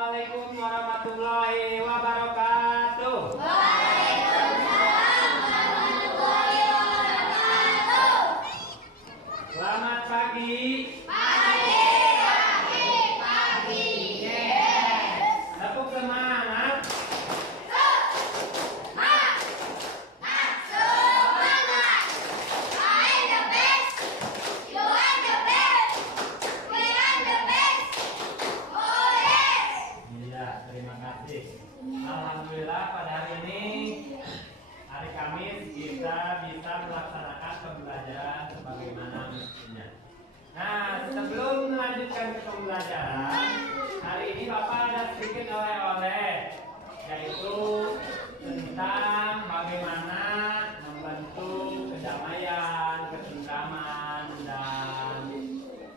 Assalamualaikum warahmatullahi wabarakatuh. Waalaikumsalam warahmatullahi wabarakatuh. Selamat pagi. Pagi. Yes. Tepuk semangat. Semangat. I am the best. You are the best. We are the best. Oh yes. Iya, terima kasih. Alhamdulillah pada hari ini, hari Kamis, kita bisa melaksanakan pembelajaran sebagaimana mestinya. Nah, sebelum melanjutkan ke pembelajaran, hari ini Bapak ada sedikit oleh-oleh, yaitu tentang bagaimana membentuk kedamaian, ketentraman, dan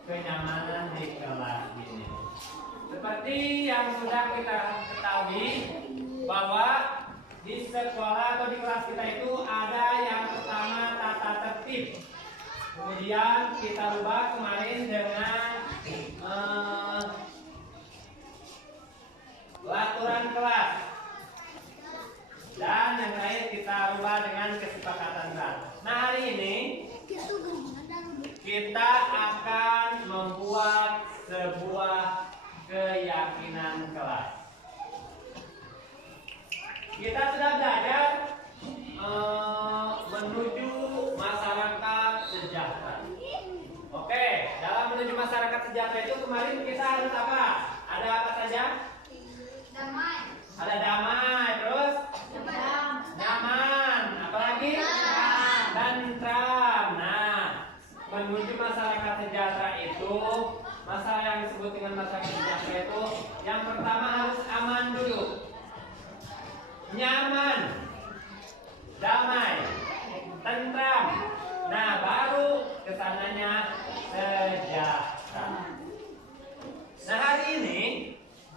kenyamanan di kelas ini. Seperti yang sudah kita ketahui bahwa di sekolah atau di kelas kita itu ada yang pertama tata tertib. Kemudian kita rubah kemarin dengan aturan kelas. Dan yang terakhir kita rubah dengan kesepakatan kelas. Nah, hari ini kita akan membuat sebuah keyakinan kelas. Kita sudah belajar menuju masyarakat sejahtera. Oke, dalam menuju masyarakat sejahtera itu kemarin kita harus apa? Ada apa saja? Damai. Ada damai, terus nyaman, apalagi? Tentram. Nah, menuju masyarakat sejahtera itu, masalah yang disebut dengan masyarakat sejahtera itu, yang pertama harus aman dulu, nyaman, damai, tentram. Nah, baru kesananya sejahtera. Nah, hari ini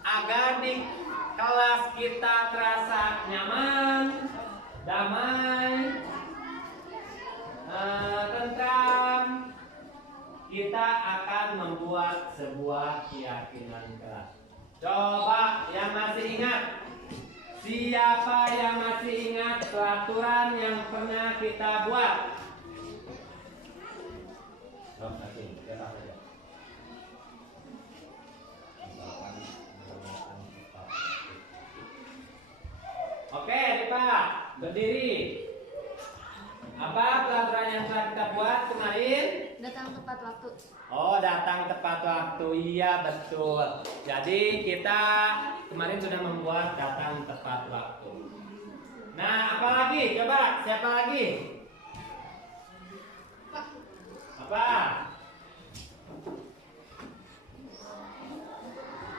agar di kelas kita terasa nyaman, damai, tentram, kita akan membuat sebuah keyakinan kelas. Coba yang masih ingat, siapa yang masih ingat peraturan yang pernah kita buat? Oke, Pak, berdiri. Apa peraturan yang telah kita buat kemarin? Datang tepat waktu. Oh, datang tepat waktu. Iya, betul. Jadi kita kemarin sudah membuat datang tepat waktu. Nah, apa lagi? Coba, siapa lagi? Apa?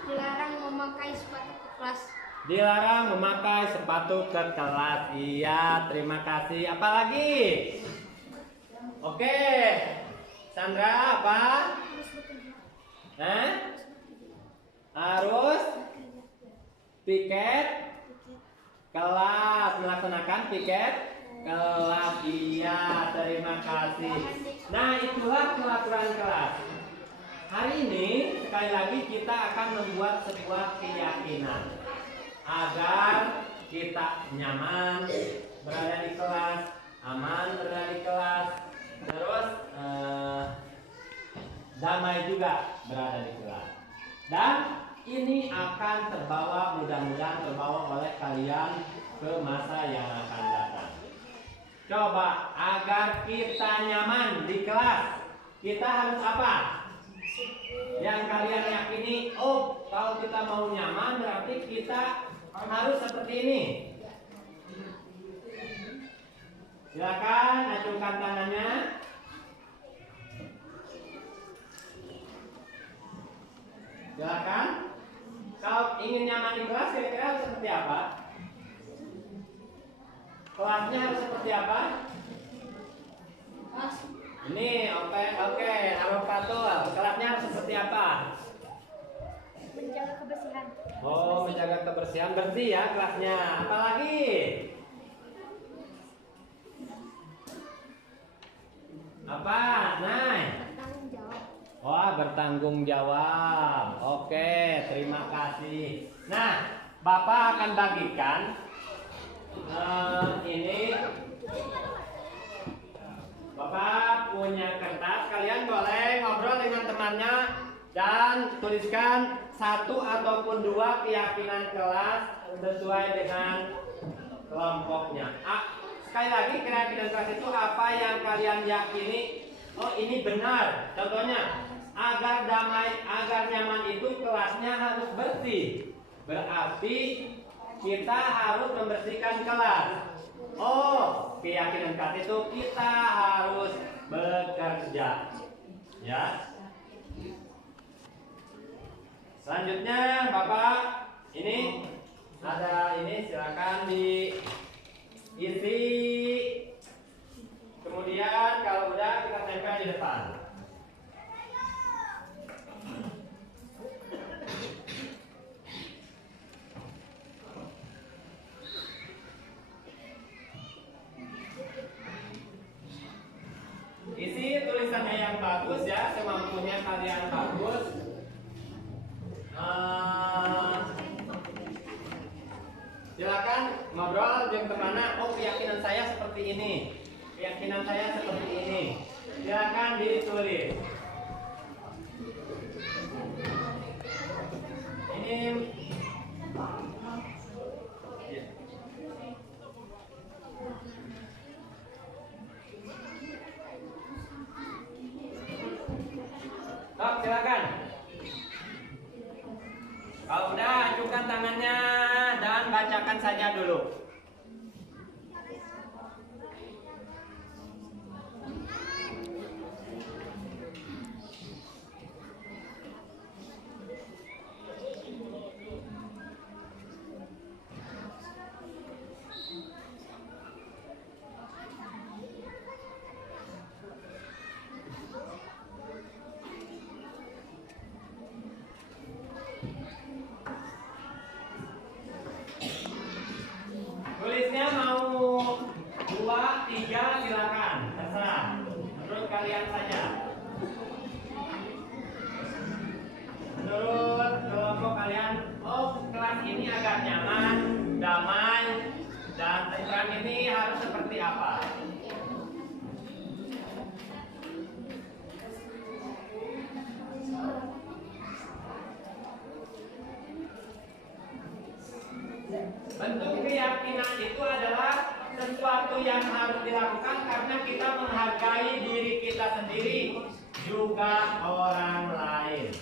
Dilarang memakai sepatu ke kelas. Dilarang memakai sepatu ke kelas. Iya, terima kasih. Apa lagi? Oke. Sandra, apa? Harus piket kelas, melaksanakan piket kelas. Iya, terima kasih. Nah, itulah peraturan kelas. Hari ini sekali lagi kita akan membuat sebuah keyakinan agar kita nyaman berada di kelas, aman berada di kelas, terus damai juga berada di kelas. Dan ini akan terbawa, mudah-mudahan terbawa oleh kalian ke masa yang akan datang. Coba agar kita nyaman di kelas, kita harus apa? Yang kalian yakini, oh kalau kita mau nyaman berarti kita harus seperti ini. Silakan acungkan tangannya. Silakan. Kalau ingin nyaman di kelas, kira-kira harus seperti apa? Kelasnya harus seperti apa? Ini, oke, Arofatul. Kelasnya harus seperti apa? Menjaga kebersihan. Oh, menjaga kebersihan, bersih ya kelasnya. Apalagi? Apa? Nah. Bertanggung jawab. Wah, bertanggung jawab. Oke, terima kasih. Nah, Bapak akan bagikan ini. Bapak punya kertas, kalian boleh ngobrol dengan temannya dan tuliskan satu ataupun dua keyakinan kelas sesuai dengan kelompoknya. Sekali lagi, keyakinan kelas itu apa yang kalian yakini. Oh, ini benar. Contohnya, agar damai, agar nyaman itu kelasnya harus bersih. Berarti kita harus membersihkan kelas. Oh, keyakinan kelas itu kita harus bekerja. Ya. Selanjutnya, Bapak, ini ada ini, silakan diisi. Kemudian kalau udah kita tempel di depan. Isi tulisannya yang bagus ya, semampunya kalian bagus. Silakan ngobrol jam kemana. Oh, keyakinan saya seperti ini. Keyakinan saya seperti ini. Silakan ditulis. Ini silakan. Kalau udah, ajukan tangannya dan bacakan saja dulu. Tulisnya mau 2, 3 silakan, terserah. Menurut kalian saja. Menurut kelompok kalian, oh kelas ini agak nyaman, damai, dan tentram ini harus seperti apa? Bentuk keyakinan itu adalah sesuatu yang harus dilakukan karena kita menghargai diri kita sendiri, juga orang lain.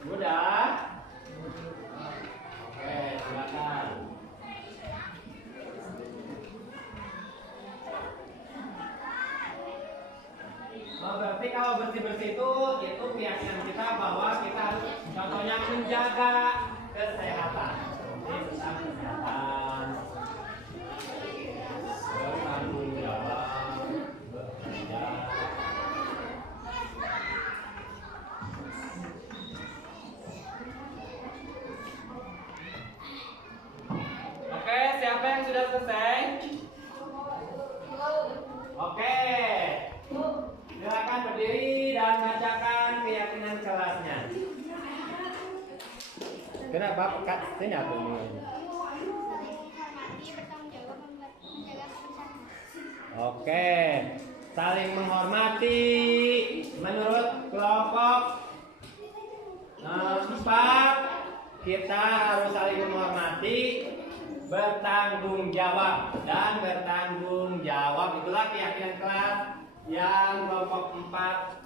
Mudah? Oke, silakan. Oh, berarti kalau bersih-bersih itu keyakinan kita bahwa kita harus contohnya menjaga kesehatan. Ini tentang kesehatan. Bertanggung jawab, bekerja. Oke, siapa yang sudah selesai? Oke. Silakan berdiri dan bacakan keyakinan kelasnya. Kenapa Kak? Sini aku. Oke. Saling menghormati menurut kelompok 4, kita harus saling menghormati, bertanggung jawab dan bertanggung jawab itulah keyakinan kelas yang kelompok 4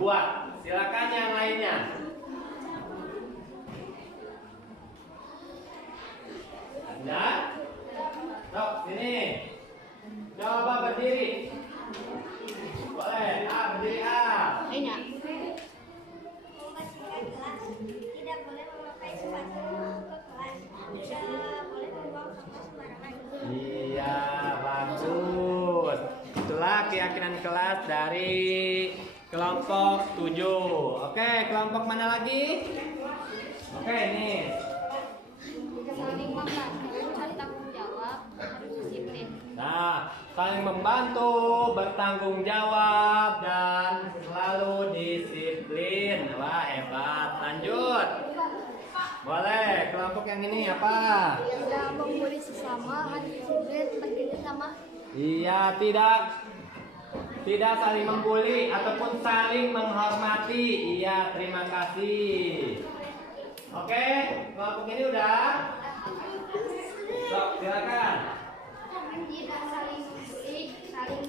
buat. Silakan yang lainnya. Ada? Sok, sini. Coba berdiri. Boleh. Berdiri. Tidak boleh memakai sepatu keyakinan kelas dari kelompok 7. Oke, kelompok mana lagi? Oke, nih. Saling membantu, saling tanggung jawab, harus disiplin. Nah, saling membantu, bertanggung jawab, dan selalu disiplin. Wah, hebat. Lanjut. Boleh, kelompok yang ini apa? Tidak membuli sesama, harus disiplin, berkerja sama. Iya, tidak saling membuli ataupun saling menghormati. Iya, terima kasih. Oke, kelompok ini udah. Sok, silakan. Tidak saling membuli, saling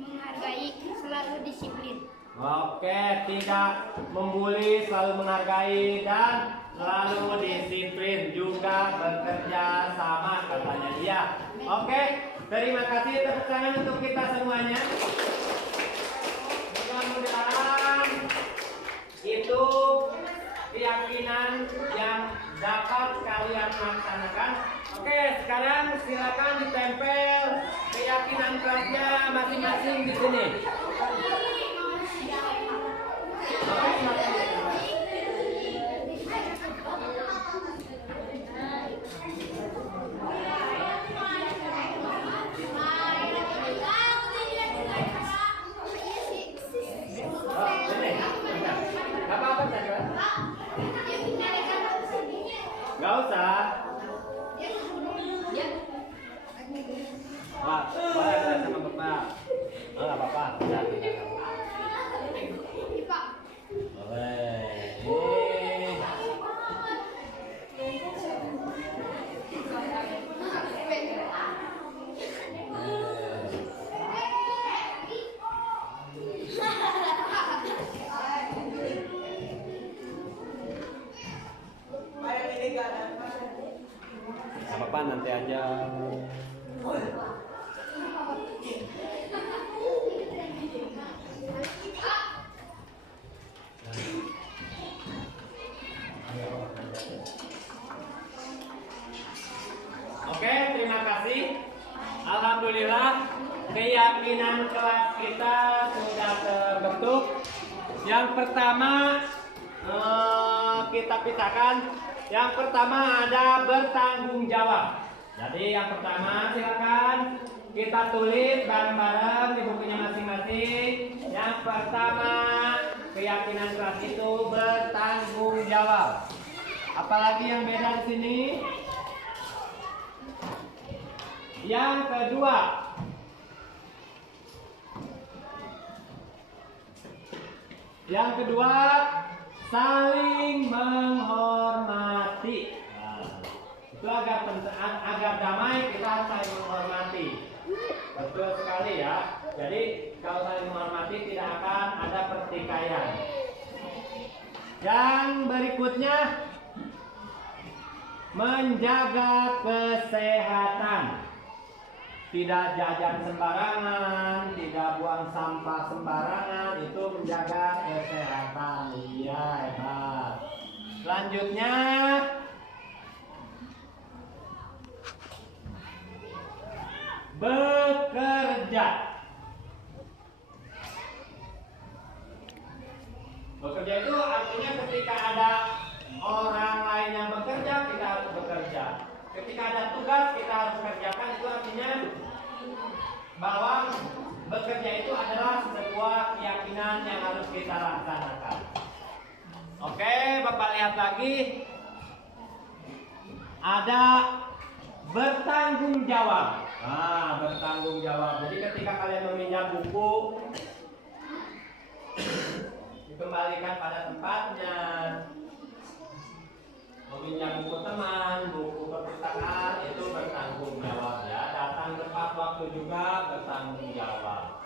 menghargai, selalu disiplin. Oke, tidak membuli, selalu menghargai, dan selalu disiplin, juga bekerja sama, katanya dia. Oke, terima kasih, tepuk tangan untuk kita semuanya. Mudah-mudahan itu keyakinan yang dapat kalian laksanakan. Oke, sekarang silakan ditempel keyakinan kelasnya masing-masing di sini. Oke, silakan. Gak usah. Wah, boleh sama bapak. Oh, gak apa-apa. Boleh. Apa nanti aja. Oke, terima kasih. Alhamdulillah, keyakinan kelas kita sudah terbentuk. Yang pertama kita pisahkan. Yang pertama ada bertanggung jawab. Jadi yang pertama silakan kita tulis bareng-bareng di bukunya masing-masing. Yang pertama, keyakinan kelas itu bertanggung jawab. Apalagi yang beda di sini? Yang kedua, saling menghormati. Nah, itu agar damai kita harus saling menghormati. Betul sekali ya. Jadi kalau saling menghormati tidak akan ada pertikaian. Yang berikutnya, menjaga kesehatan. Tidak jajan sembarangan, tidak buang sampah sembarangan, itu menjaga kesehatan. Iya, hebat. Selanjutnya, bekerja. Bekerja itu artinya ketika ada orang lain yang bekerja, kita harus bekerja. Ketika ada tugas kita harus kerjakan, itu artinya bahwa bekerja itu adalah sebuah keyakinan yang harus kita laksanakan. Oke, Bapak lihat lagi. Ada bertanggung jawab. Nah, bertanggung jawab. Jadi ketika kalian meminjam buku, dikembalikan pada tempatnya. Meminjam buku teman, buku perpustakaan, itu bertanggung jawab ya. Datang tepat waktu juga bertanggung jawab.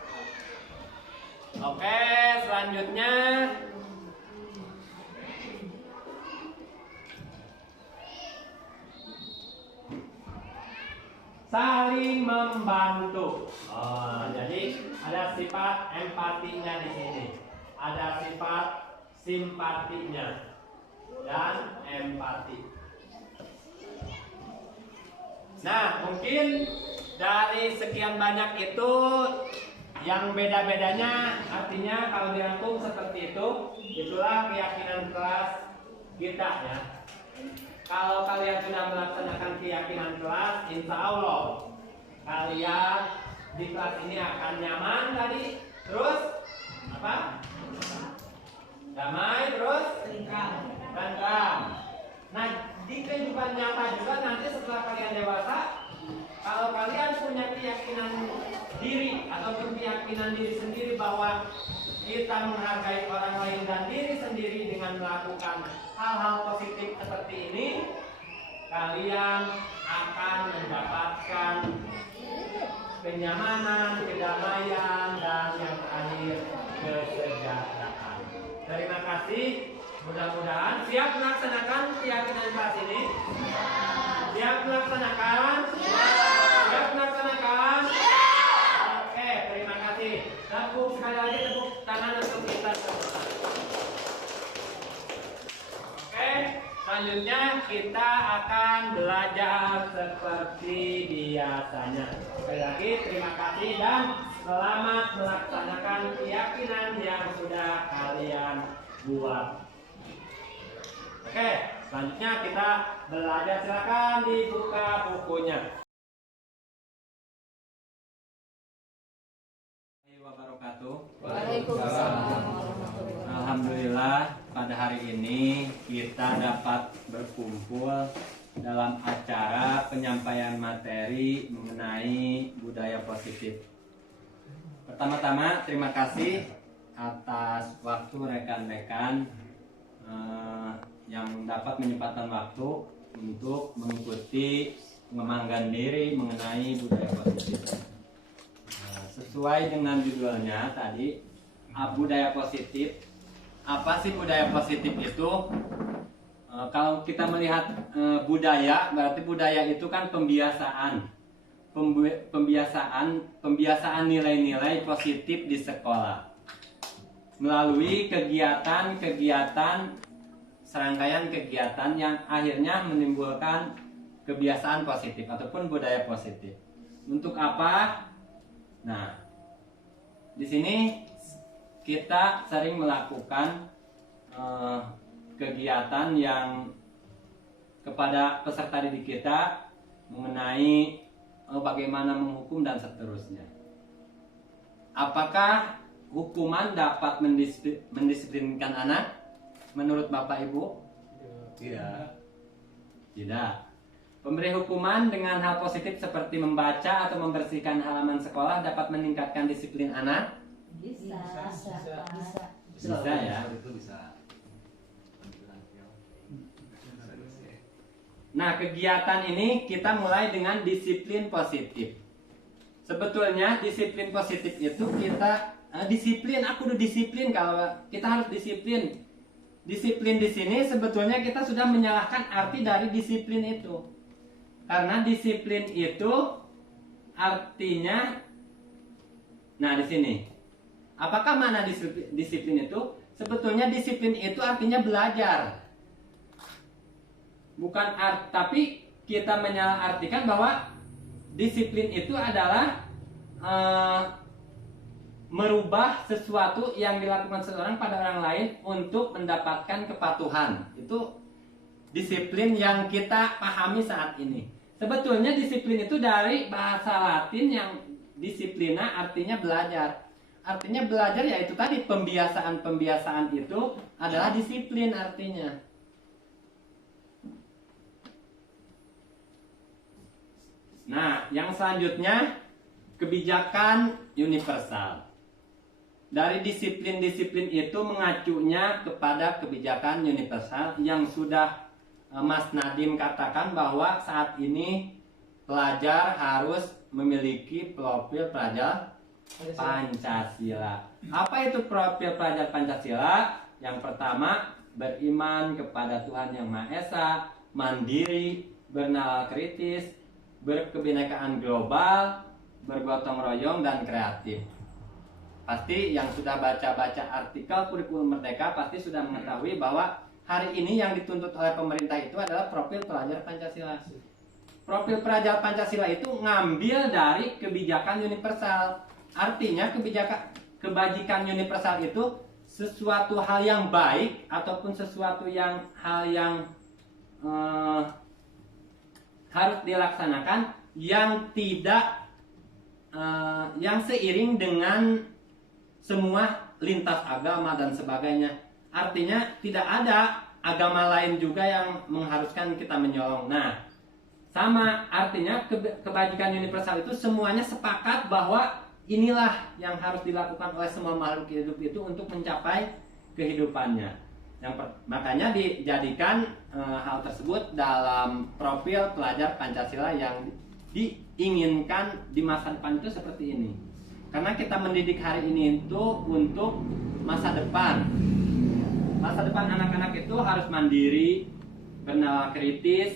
Oke, selanjutnya saling membantu. Jadi ada sifat empatinya di sini. Ada sifat simpatinya dan empati. Nah, mungkin dari sekian banyak itu yang beda-bedanya artinya kalau dirangkum seperti itu, itulah keyakinan kelas kita ya. Kalau kalian sudah melaksanakan keyakinan kelas, insya Allah kalian di kelas ini akan nyaman tadi, terus apa? Damai, terus tentram. Nah, di kehidupan nyata juga nanti setelah kalian dewasa, kalau kalian punya keyakinan diri atau keyakinan diri sendiri bahwa kita menghargai orang lain dan diri sendiri dengan melakukan hal-hal positif seperti ini, kalian akan mendapatkan kenyamanan, kedamaian, dan yang terakhir kesejahteraan. Terima kasih. Mudah-mudahan siap melaksanakan keyakinan kelas ini. Siap melaksanakan? Siap melaksanakan? Oke, terima kasih. Tepuk sekali lagi, tepuk tangan untuk kita semua. Oke, selanjutnya kita akan belajar seperti biasanya. Sekali lagi, terima kasih dan selamat melaksanakan keyakinan yang sudah kalian buat. Oke, selanjutnya kita belajar. Silakan dibuka bukunya. Waalaikumsalam. Alhamdulillah pada hari ini kita dapat berkumpul dalam acara penyampaian materi mengenai budaya positif. Pertama-tama terima kasih atas waktu rekan-rekan yang dapat menyempatkan waktu untuk mengikuti mengembangkan diri mengenai budaya positif. Sesuai dengan judulnya tadi, budaya positif. Apa sih budaya positif itu? Kalau kita melihat budaya, berarti budaya itu kan pembiasaan nilai-nilai positif di sekolah melalui kegiatan-kegiatan, serangkaian kegiatan yang akhirnya menimbulkan kebiasaan positif ataupun budaya positif. Untuk apa? Nah, di sini kita sering melakukan kegiatan yang kepada peserta didik kita mengenai bagaimana menghukum dan seterusnya. Apakah hukuman dapat mendisiplinkan anak? Menurut Bapak Ibu? Tidak. Pemberi hukuman dengan hal positif seperti membaca atau membersihkan halaman sekolah dapat meningkatkan disiplin anak? Bisa ya. Nah, kegiatan ini kita mulai dengan disiplin positif. Sebetulnya disiplin positif itu kita aku udah disiplin. Kalau kita harus disiplin. Disiplin di sini sebetulnya kita sudah menyalahkan arti dari disiplin itu. Karena disiplin itu artinya, nah di sini, apakah mana disiplin itu? Sebetulnya disiplin itu artinya belajar, bukan tapi kita menyalahartikan bahwa disiplin itu adalah merubah sesuatu yang dilakukan seseorang pada orang lain untuk mendapatkan kepatuhan. Itu disiplin yang kita pahami saat ini. Sebetulnya disiplin itu dari bahasa Latin yang disiplina artinya belajar. Artinya belajar yaitu tadi pembiasaan itu adalah disiplin artinya. Nah, yang selanjutnya kebijakan universal. Dari disiplin-disiplin itu mengacunya kepada kebijakan universal yang sudah Mas Nadiem katakan bahwa saat ini pelajar harus memiliki profil pelajar Pancasila. Apa itu profil pelajar Pancasila? Yang pertama, beriman kepada Tuhan Yang Maha Esa, mandiri, bernalar kritis, berkebinekaan global, bergotong royong, dan kreatif. Pasti yang sudah baca-baca artikel kurikulum Merdeka pasti sudah mengetahui bahwa hari ini yang dituntut oleh pemerintah itu adalah profil pelajar Pancasila. Profil pelajar Pancasila itu ngambil dari kebijakan universal. artinya kebajikan universal itu sesuatu hal yang baik ataupun sesuatu hal yang harus dilaksanakan yang tidak yang seiring dengan semua lintas agama dan sebagainya. Artinya tidak ada agama lain juga yang mengharuskan kita menyolong. Nah, sama artinya kebajikan universal itu semuanya sepakat bahwa inilah yang harus dilakukan oleh semua makhluk hidup itu untuk mencapai kehidupannya. Makanya dijadikan hal tersebut dalam profil pelajar Pancasila yang diinginkan di masa depan itu seperti ini. Karena kita mendidik hari ini itu untuk masa depan. Masa depan anak-anak itu harus mandiri, bernalar kritis,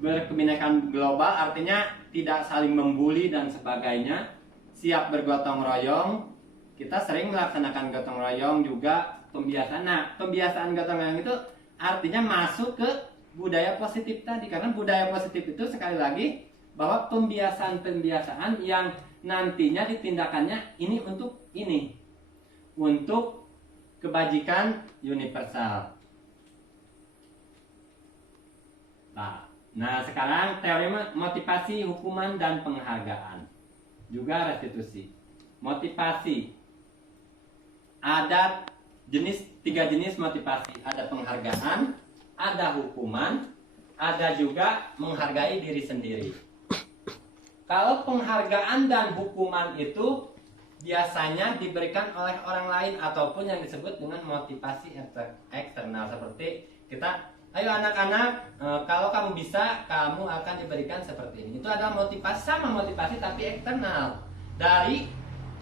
berkebinekaan global, artinya tidak saling membuli dan sebagainya, siap bergotong royong. Kita sering melaksanakan gotong royong juga pembiasaan. Nah, pembiasaan gotong royong itu artinya masuk ke budaya positif tadi. Karena budaya positif itu sekali lagi bahwa pembiasaan-pembiasaan yang nantinya ditindakannya ini untuk kebajikan universal. Nah, sekarang teori motivasi, hukuman, dan penghargaan. Juga restitusi. Motivasi. Ada tiga jenis motivasi. Ada penghargaan, ada hukuman, ada juga menghargai diri sendiri. Kalau penghargaan dan hukuman itu biasanya diberikan oleh orang lain ataupun yang disebut dengan motivasi eksternal, seperti kita, ayo anak-anak, kalau kamu bisa, kamu akan diberikan seperti ini. Itu adalah motivasi tapi eksternal dari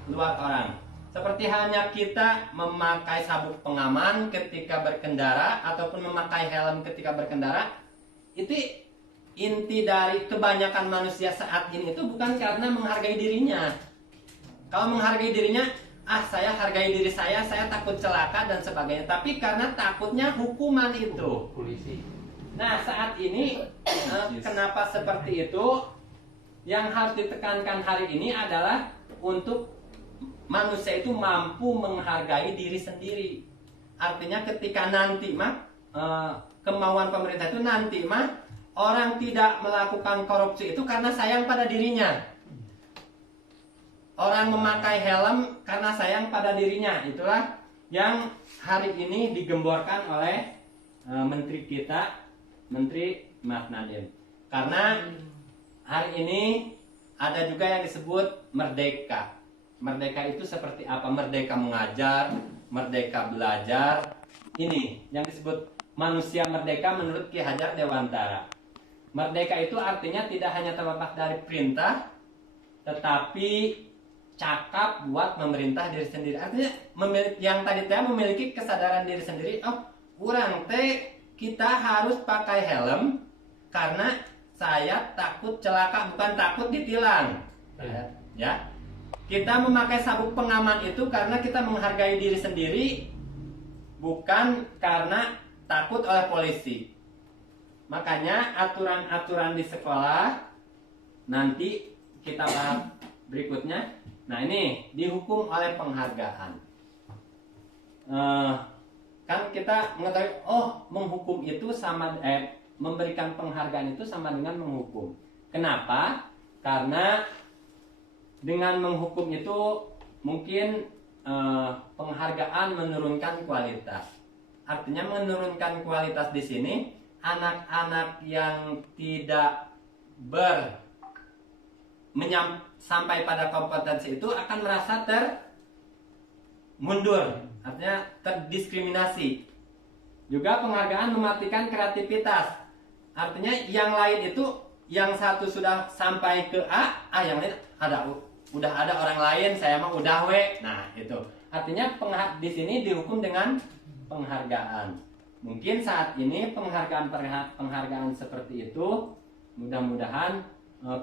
luar orang. Seperti halnya kita memakai sabuk pengaman ketika berkendara ataupun memakai helm ketika berkendara, itu inti dari kebanyakan manusia saat ini itu bukan karena menghargai dirinya. Kalau menghargai dirinya, saya hargai diri saya takut celaka dan sebagainya. Tapi karena takutnya hukuman itu. Polisi. Nah, saat ini kenapa seperti itu? Yang harus ditekankan hari ini adalah untuk manusia itu mampu menghargai diri sendiri. Artinya ketika nanti kemauan pemerintah itu nanti orang tidak melakukan korupsi itu karena sayang pada dirinya. Orang memakai helm karena sayang pada dirinya. Itulah yang hari ini digemborkan oleh menteri kita, Menteri Mas Nadiem. Karena hari ini ada juga yang disebut merdeka. Merdeka itu seperti apa? Merdeka mengajar, merdeka belajar. Ini yang disebut manusia merdeka menurut Ki Hajar Dewantara. Merdeka itu artinya tidak hanya terlepas dari perintah, tetapi cakap buat memerintah diri sendiri. Artinya yang tadi memiliki kesadaran diri sendiri. Kita harus pakai helm karena saya takut celaka, bukan takut ditilang. Ya. Kita memakai sabuk pengaman itu karena kita menghargai diri sendiri, bukan karena takut oleh polisi. Makanya aturan-aturan di sekolah nanti kita bahas berikutnya. Nah, ini dihukum oleh penghargaan. Kan kita mengetahui, menghukum itu memberikan penghargaan itu sama dengan menghukum. Kenapa? Karena dengan menghukum itu mungkin penghargaan menurunkan kualitas. Artinya menurunkan kualitas di sini, anak-anak yang tidak sampai pada kompetensi itu akan merasa mundur, artinya terdiskriminasi. Juga penghargaan mematikan kreativitas. Artinya yang lain itu, yang satu sudah sampai ke A, yang lain udah ada orang lain, saya mah udah Nah, itu. Artinya di sini dihukum dengan penghargaan. Mungkin saat ini penghargaan seperti itu, mudah-mudahan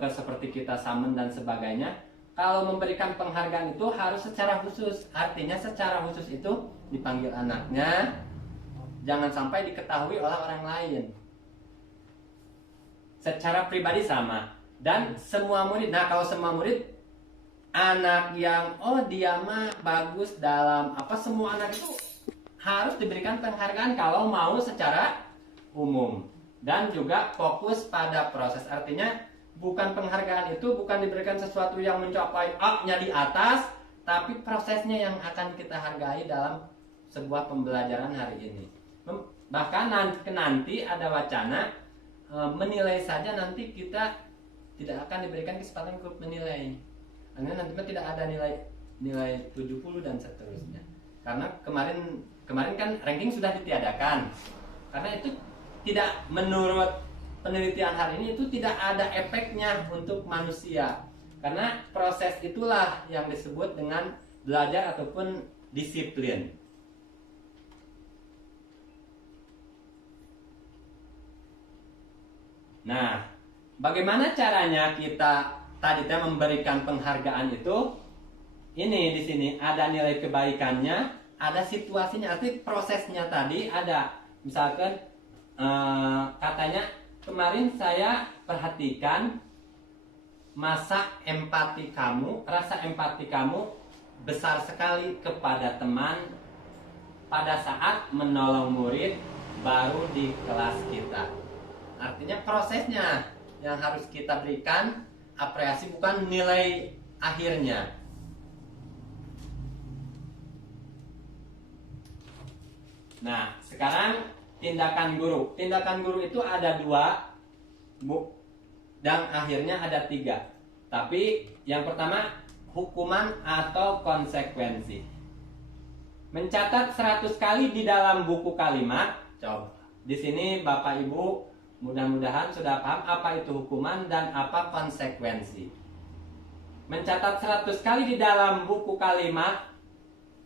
seperti kita samen dan sebagainya. Kalau memberikan penghargaan itu harus secara khusus. Artinya secara khusus itu dipanggil anaknya, jangan sampai diketahui oleh orang lain. Secara pribadi sama. Dan semua murid. Nah, kalau semua murid anak yang dia mah bagus dalam apa, semua anak itu harus diberikan penghargaan kalau mau secara umum, dan juga fokus pada proses. Artinya bukan penghargaan itu bukan diberikan sesuatu yang mencapai A-nya di atas, tapi prosesnya yang akan kita hargai dalam sebuah pembelajaran hari ini. Bahkan nanti ada wacana menilai saja, nanti kita tidak akan diberikan kesempatan untuk menilai. Karena nanti tidak ada nilai 70 dan seterusnya. Karena kemarin kan ranking sudah ditiadakan. Karena itu tidak, menurut penelitian hari ini, itu tidak ada efeknya untuk manusia. Karena proses itulah yang disebut dengan belajar ataupun disiplin. Nah, bagaimana caranya kita tadi memberikan penghargaan itu? Ini di sini ada nilai kebaikannya, ada situasinya, arti prosesnya tadi ada. Misalkan katanya kemarin saya perhatikan rasa empati kamu besar sekali kepada teman pada saat menolong murid baru di kelas kita. Artinya prosesnya yang harus kita berikan apresiasi, bukan nilai akhirnya. Nah, sekarang tindakan guru. Tindakan guru itu ada 2, dan akhirnya ada 3. Tapi yang pertama, hukuman atau konsekuensi. Mencatat 100 kali di dalam buku kalimat. Coba di sini Bapak Ibu mudah-mudahan sudah paham apa itu hukuman dan apa konsekuensi. Mencatat 100 kali di dalam buku kalimat,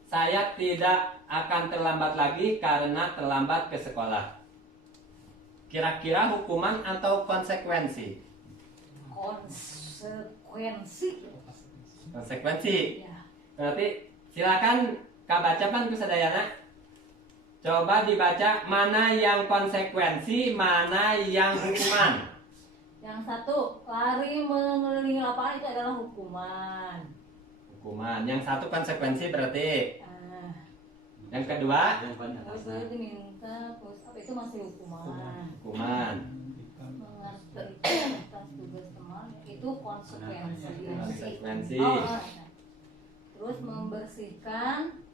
saya tidak akan terlambat lagi karena terlambat ke sekolah. Kira-kira hukuman atau konsekuensi? Konsekuensi. Ya. Berarti silakan Kak bacakan ke Sadayana. Coba dibaca mana yang konsekuensi, mana yang hukuman. Yang satu, lari mengelilingi lapangan itu adalah hukuman. Hukuman. Yang satu konsekuensi berarti. Ah, Yang kedua, terus itu diminta push up itu masih hukuman. hukuman. Mengerti atas tugas teman itu konsekuensi. Konsekuensi. Terus membersihkan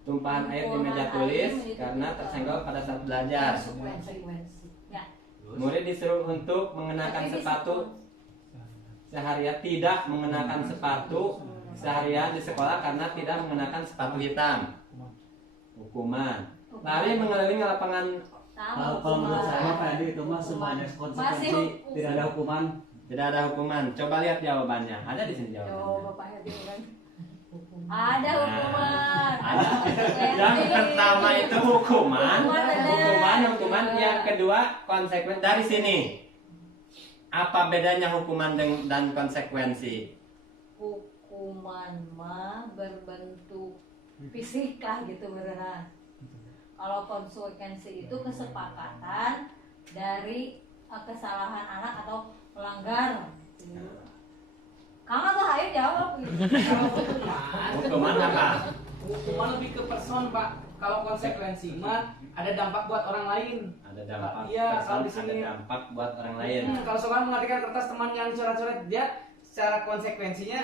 Tumpahan air di meja tulis karena tersenggol pada saat belajar. konsekuensi. Ya. Murid disuruh untuk mengenakan sepatu seharian, tidak mengenakan sepatu seharian di sekolah karena tidak mengenakan sepatu hitam. Hukuman. Lari mengelilingi lapangan. Kalau menurut saya Pak Edi itu mah semuanya konsekuensi, tidak ada hukuman. Tidak ada hukuman. Coba lihat jawabannya. Ada di sini Coba jawabannya. Pak Hedi kan. Ada hukuman. Yang pertama itu hukuman. Hukuman. Yang kedua konsekuensi. Dari sini, apa bedanya hukuman dan konsekuensi? Hukuman mah berbentuk fisikah gitu beneran. Kalau konsekuensi itu kesepakatan dari kesalahan anak atau pelanggar. Kamu tuh ayo jawab. Hukuman apa? Hukuman lebih ke person, Pak. Kalau konsekuensi mah ada dampak buat orang lain. Ada dampak. Iya, person, kalau di sini- ada dampak buat orang lain. Kalau seorang mengartikan kertas teman yang coret-coret, dia secara konsekuensinya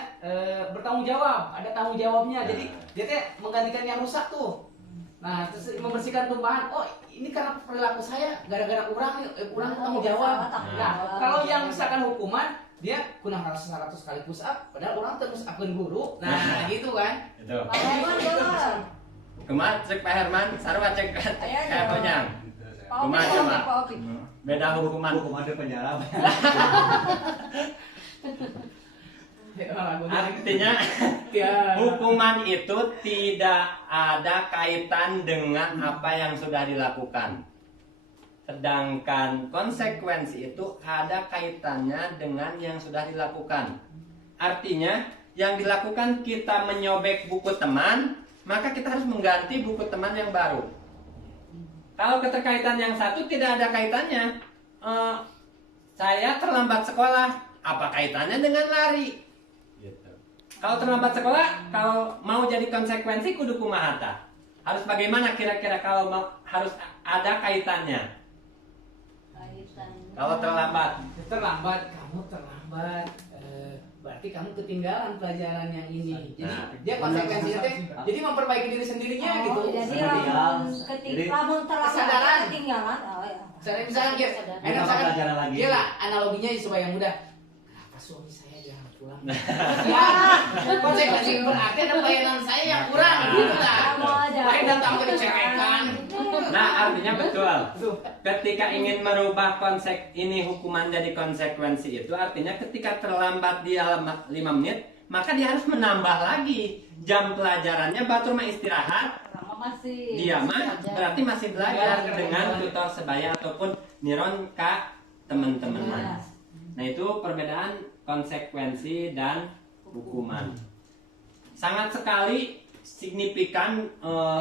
bertanggung jawab, ada tanggung jawabnya. Jadi dia teh menggantikan yang rusak tuh. Nah, terus membersihkan tumpahan. Oh, ini karena perilaku saya, gara-gara orang tanggung jawab. Nah, kalau yang misalkan hukuman, dia kunang harus 100 kali push up, padahal orang terus akun guru. Nah, gitu kan? Itu. Pak Herman boleh. Hukuman cek Pak Herman, sarwa cek kayak Ponyang. Pak Opi, Hukuman Pak Opi, coba. Pak Opi. Beda hukuman. Hukuman di penjara. Artinya Ya. hukuman itu tidak ada kaitan dengan apa yang sudah dilakukan. Sedangkan konsekuensi itu ada kaitannya dengan yang sudah dilakukan. Artinya yang dilakukan kita menyobek buku teman, maka kita harus mengganti buku teman yang baru. Kalau keterkaitan yang satu tidak ada kaitannya. Saya terlambat sekolah, apa kaitannya dengan lari? Gitu. Kalau terlambat sekolah, kalau mau jadi konsekuensi kudu kumaha tah? Harus bagaimana kira-kira kalau harus ada kaitannya? Kaitannya. Kalau terlambat. Kamu terlambat. Berarti kamu ketinggalan pelajaran yang ini. Jadi Nah, dia konsekuensinya teh jadi memperbaiki diri sendirinya gitu. Jadi Jadi- lamun terlambat Kesadaran. ketinggalan. Oh ya. Misalkan Dia misalkan pelajaran lagi. dia lah analoginya supaya yang mudah. Kenapa suami saya jarang pulang? Ya, konsekuensi berarti ada pelayanan saya yang kurang gitu lah. Kamu aja. Lain datang ke dicerekan. Nah, artinya betul. Tuh. Ketika ingin merubah ini hukuman jadi konsekuensi itu artinya ketika terlambat dia 5 menit, maka dia harus menambah lagi jam pelajarannya. Batur mah istirahat, Sama masih. dia mah berarti masih belajar dengan tutor sebaya ataupun niron ka teman-teman Iya. mah. Nah, itu perbedaan konsekuensi dan hukuman. Sangat sekali signifikan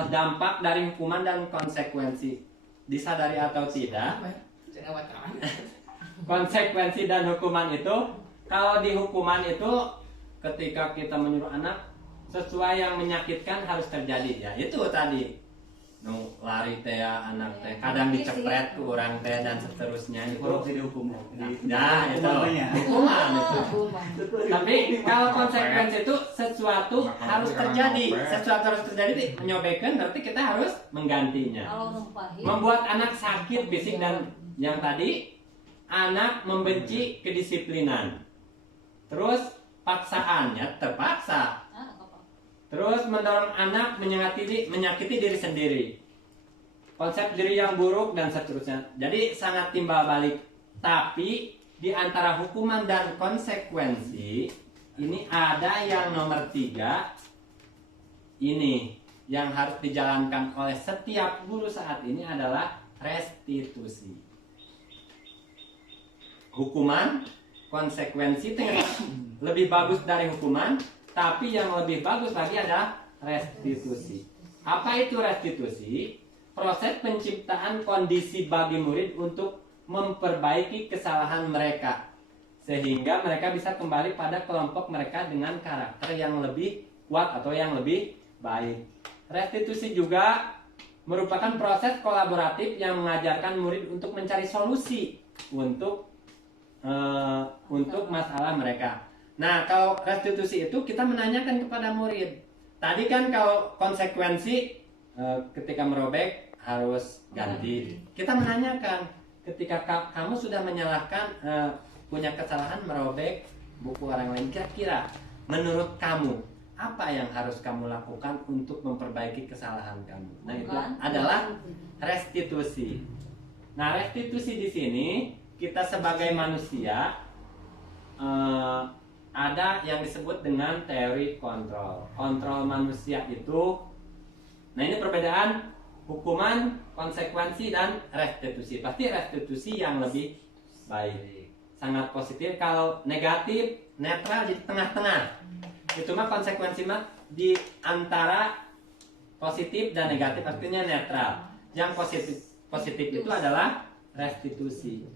dampak dari hukuman dan konsekuensi. Disadari atau tidak, Jangan wataran. konsekuensi dan hukuman itu, kalau di hukuman itu ketika kita menyuruh anak sesuai yang menyakitkan harus terjadi ya. Itu tadi lari teh ya, anak teh kadang dicepret ke orang teh dan seterusnya itu. Korupsi dihukum. Ya, itu Hukumannya. hukuman itu. Hukuman. Tapi kalau konsekuensi itu sesuatu harus terjadi, sesuatu harus terjadi menyobekan berarti kita harus menggantinya. Kalau numpahin. Membuat anak sakit fisik dan yang tadi anak membenci kedisiplinan. Terus paksaannya terpaksa. Terus mendorong anak menyakiti diri sendiri. Konsep diri yang buruk dan seterusnya. Jadi sangat timbal balik. Tapi di antara hukuman dan konsekuensi ini ada yang nomor 3. Ini yang harus dijalankan oleh setiap guru saat ini adalah restitusi. Hukuman, konsekuensi lebih bagus dari hukuman, tapi yang lebih bagus lagi adalah restitusi. Apa itu restitusi? Proses penciptaan kondisi bagi murid untuk memperbaiki kesalahan mereka, sehingga mereka bisa kembali pada kelompok mereka dengan karakter yang lebih kuat atau yang lebih baik. Restitusi juga merupakan proses kolaboratif yang mengajarkan murid untuk mencari solusi untuk masalah mereka. Nah, kalau restitusi itu kita menanyakan kepada murid. Tadi kan kalau konsekuensi ketika merobek harus ganti. Kita menanyakan ketika kamu sudah menyalahkan punya kesalahan merobek buku orang lain, kira-kira menurut kamu apa yang harus kamu lakukan untuk memperbaiki kesalahan kamu? Nah, itu adalah restitusi. Nah, restitusi di sini kita sebagai manusia ada yang disebut dengan teori kontrol. Kontrol manusia itu, nah ini perbedaan hukuman, konsekuensi, dan restitusi. Pasti restitusi yang lebih baik, sangat positif. Kalau negatif, netral, jadi tengah-tengah. Itu mah konsekuensi mah di antara positif dan negatif, artinya netral. Yang positif itu adalah restitusi.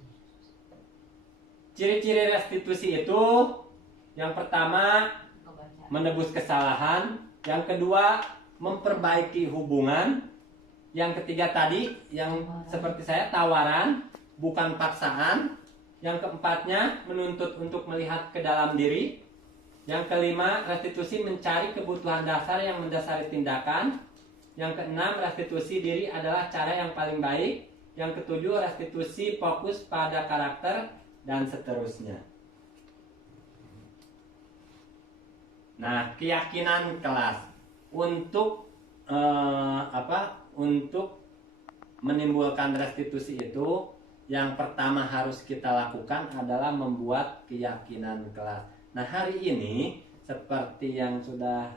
Ciri-ciri restitusi itu yang pertama menebus kesalahan, yang kedua memperbaiki hubungan, yang ketiga tadi yang seperti saya tawaran bukan paksaan, yang keempatnya menuntut untuk melihat ke dalam diri, yang kelima restitusi mencari kebutuhan dasar yang mendasari tindakan, yang keenam restitusi diri adalah cara yang paling baik, yang ketujuh restitusi fokus pada karakter, dan seterusnya. Nah, keyakinan kelas untuk untuk menimbulkan restitusi itu yang pertama harus kita lakukan adalah membuat keyakinan kelas. Nah, hari ini seperti yang sudah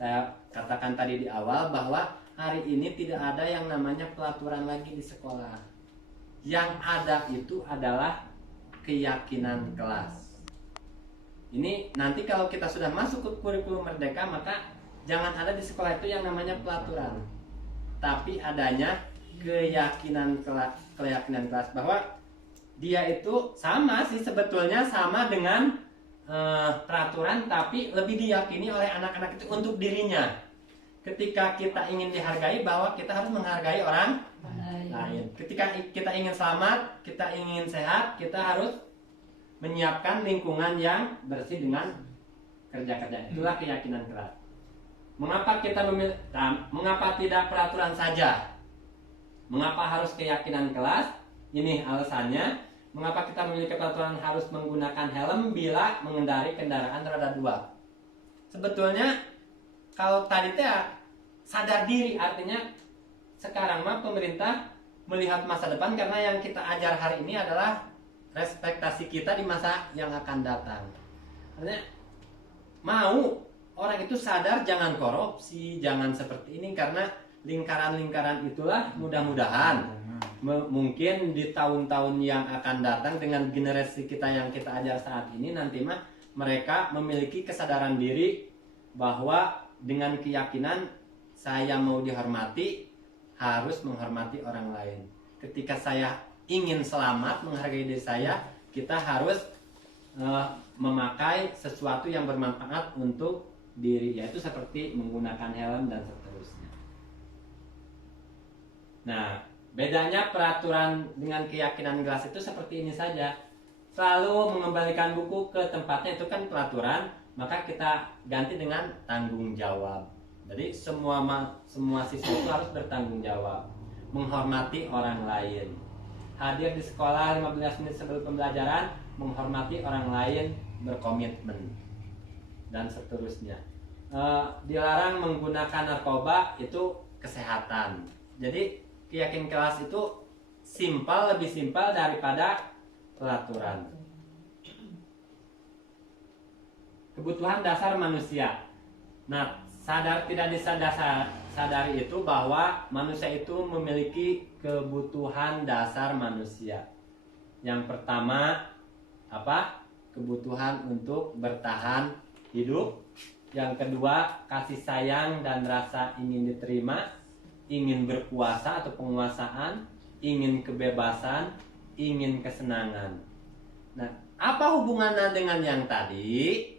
saya katakan tadi di awal bahwa hari ini tidak ada yang namanya pelaturan lagi di sekolah. Yang ada itu adalah keyakinan kelas. Ini nanti kalau kita sudah masuk ke kurikulum merdeka, maka jangan ada di sekolah itu yang namanya pelaturan, tapi adanya keyakinan kelas bahwa dia itu sama sih sebetulnya sama dengan peraturan, tapi lebih diyakini oleh anak-anak itu untuk dirinya. Ketika kita ingin dihargai, bahwa kita harus menghargai orang lain. Ketika kita ingin selamat, kita ingin sehat, kita harus menyiapkan lingkungan yang bersih dengan kerja-kerja. Itulah keyakinan kelas. Mengapa mengapa tidak peraturan saja? Mengapa harus keyakinan kelas? Ini alasannya. Mengapa kita memiliki peraturan harus menggunakan helm bila mengendarai kendaraan roda 2? Sebetulnya kalau tadi sadar diri, artinya sekarang mah pemerintah melihat masa depan, karena yang kita ajar hari ini adalah ekspektasi kita di masa yang akan datang. Artinya mau orang itu sadar jangan korupsi, jangan seperti ini, karena lingkaran-lingkaran itulah mudah-mudahan mungkin di tahun-tahun yang akan datang dengan generasi kita yang kita ajar saat ini, nanti mah mereka memiliki kesadaran diri bahwa dengan keyakinan saya mau dihormati, harus menghormati orang lain. Ketika saya ingin selamat, menghargai diri saya, kita harus memakai sesuatu yang bermanfaat untuk diri, yaitu seperti menggunakan helm dan seterusnya. Nah, bedanya peraturan dengan keyakinan kelas itu seperti ini saja. Selalu mengembalikan buku ke tempatnya, itu kan peraturan, maka kita ganti dengan tanggung jawab. Jadi semua siswa itu harus bertanggung jawab, menghormati orang lain. Hadir di sekolah 15 menit sebelum pembelajaran, menghormati orang lain, berkomitmen, dan seterusnya. Dilarang menggunakan narkoba, itu kesehatan. Jadi keyakinan kelas itu lebih simpel daripada peraturan. Kebutuhan dasar manusia. Nah, sadar tidak disadari itu bahwa manusia itu memiliki kebutuhan dasar manusia. Yang pertama apa? Kebutuhan untuk bertahan hidup. Yang kedua, kasih sayang dan rasa ingin diterima, ingin berkuasa atau penguasaan, ingin kebebasan, ingin kesenangan. Nah, apa hubungannya dengan yang tadi?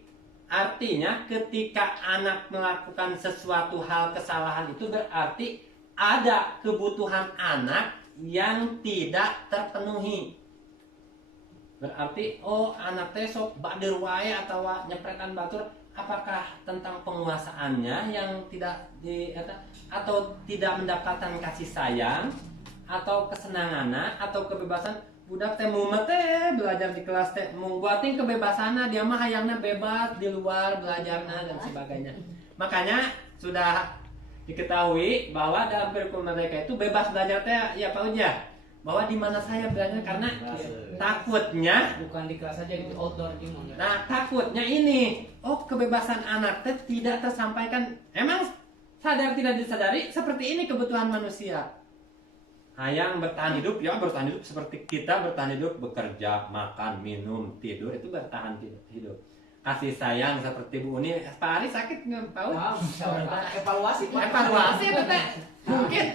Artinya ketika anak melakukan sesuatu hal kesalahan, itu berarti ada kebutuhan anak yang tidak terpenuhi. Berarti anak teh sok bader wae atau nyepretan batur, apakah tentang penguasaannya yang tidak atau tidak mendapatkan kasih sayang atau kesenangannya atau kebebasan? Budak teh mumet teh belajar di kelas teh membuatin kebebasannya, dia mah hayangnya bebas di luar belajarnya dan sebagainya. Makanya sudah diketahui bahwa dalam kurikulum mereka itu bebas belajar teh ya Pak Uja, bahwa di mana saya belajar, karena takutnya bukan di kelas saja, itu outdoor gimana. Nah, takutnya ini kebebasan anak teh tidak tersampaikan. Emang sadar tidak disadari seperti ini kebutuhan manusia. Hayang bertahan hidup, ya bertahan hidup seperti kita bertahan hidup, bekerja, makan, minum, tidur, itu bertahan hidup. Kasih sayang seperti Bu Uni, Pak Ari sakit nggak tahu? Evaluasi Betul. Mungkin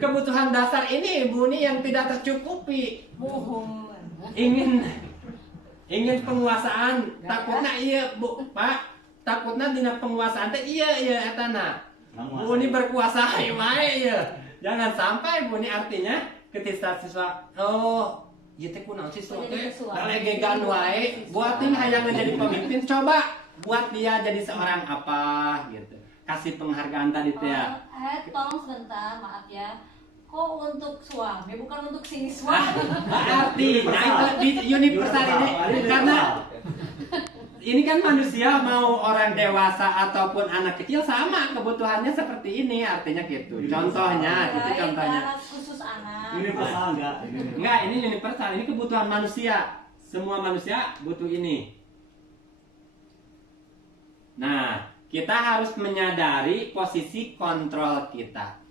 kebutuhan dasar ini Bu Uni yang tidak tercukupi. Ingin penguasaan, takutnya iya Bu, Pak, takutnya dina penguasaan teh iya etana. Bu Uni berkuasa wae ya. Jangan sampai Bu, ini artinya ketika siswa ieu teh kunaon siswa teh legegan wae, buatin hayang jadi pemimpin, coba buat dia jadi seorang apa gitu. Kasih penghargaan tadi teh ya. Tolong sebentar, maaf ya. Kok untuk suami bukan untuk siswa? Artinya itu di universal ini, karena ini kan manusia, mau orang dewasa ataupun anak kecil sama kebutuhannya seperti ini, artinya gitu. Contohnya, itu contohnya. Khusus anak. Universal enggak? Ini universal, ini kebutuhan manusia. Semua manusia butuh ini. Nah, kita harus menyadari posisi kontrol kita.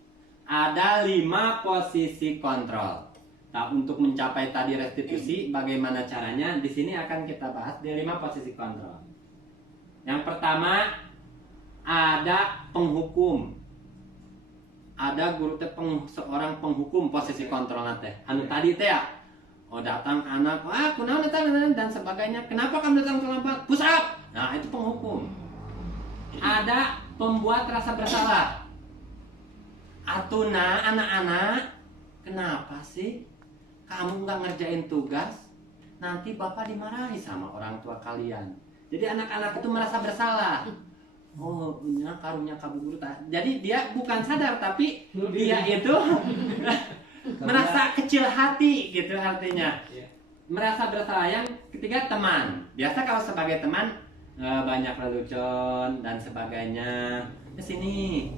Ada 5 posisi kontrol. Nah, untuk mencapai tadi restitusi, bagaimana caranya? Di sini akan kita bahas di 5 posisi kontrol. Yang pertama, ada penghukum. Ada guru teh seorang penghukum, posisi kontrolnya teh. Anu tadi teh ya. Oh, datang anak, wah kunaon eta dan sebagainya. Kenapa kamu datang terlambat? Push up. Nah, itu penghukum. Ada pembuat rasa bersalah. Atuna anak-anak, kenapa sih kamu nggak ngerjain tugas? Nanti bapak dimarahi sama orang tua kalian. Jadi anak-anak itu merasa bersalah. Oh, punya karunya kamu guru. Jadi dia bukan sadar, tapi dia itu merasa kecil hati gitu artinya. Merasa bersalah. Yang ketiga teman. Biasa kalau sebagai teman banyak lelucon dan sebagainya. Kesini,